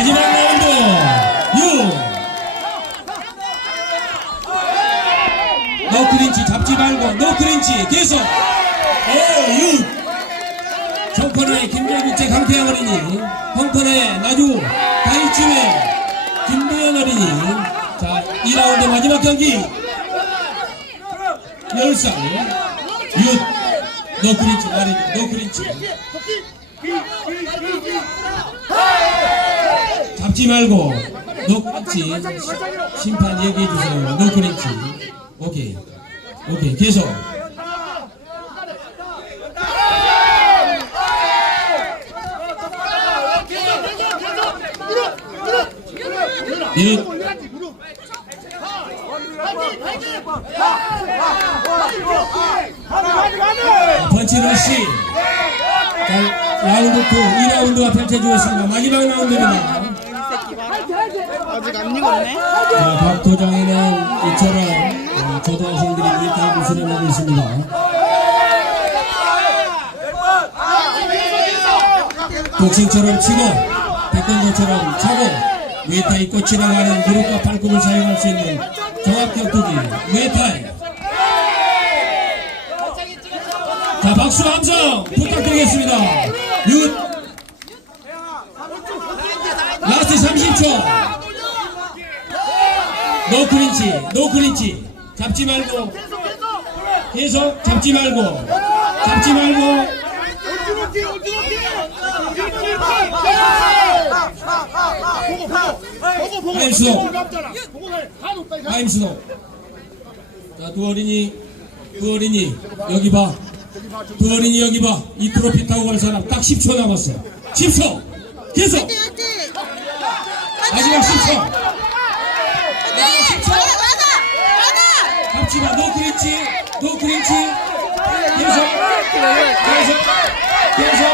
마지막 라운드 6 노크린치 잡지 말고 노크린치 계속. 오6 청포나의 김정국제 강태양 어린이 홍포나의 나주 다이쯤의 김도현 어린이. 자 2라운드 마지막 경기. 10살. 6 노크린치 말이죠 노크린치 잡지 말고 노크린치 심판 얘기해 주세요. 노크린치 오케이. 오케이. 계속. 예, 펀치러시. 자, 라운드 2 2라운드가 펼쳐지겠습니다. 마지막 라운드입니다 아직 안 익었네. 자, 각 도장에는 이처럼 어, 초등학생들이 밀타임을 수련하고 있습니다. 복싱처럼 치고 태권도처럼 차고 웨타이 꽂히라고 하는 무릎과 발꿈을 사용할 수 있는 종합격투기 웨타이. 자 박수 함성 부탁드리겠습니다. 윷 라스트 30초. 노 크린치 노 크린치 잡지 말고. 계속 잡지 말고. 잡지 말고. 타임스노. 타임스노. 자두 어린이 두 어린이 여기 봐두 어린이 여기 봐이 트로피 타고 갈 사람 딱 10초 남았어. 10초. 계속 마지막 10초 잡지마 노크린치. 노크린치. 계속 계속. 계속 계속. 계속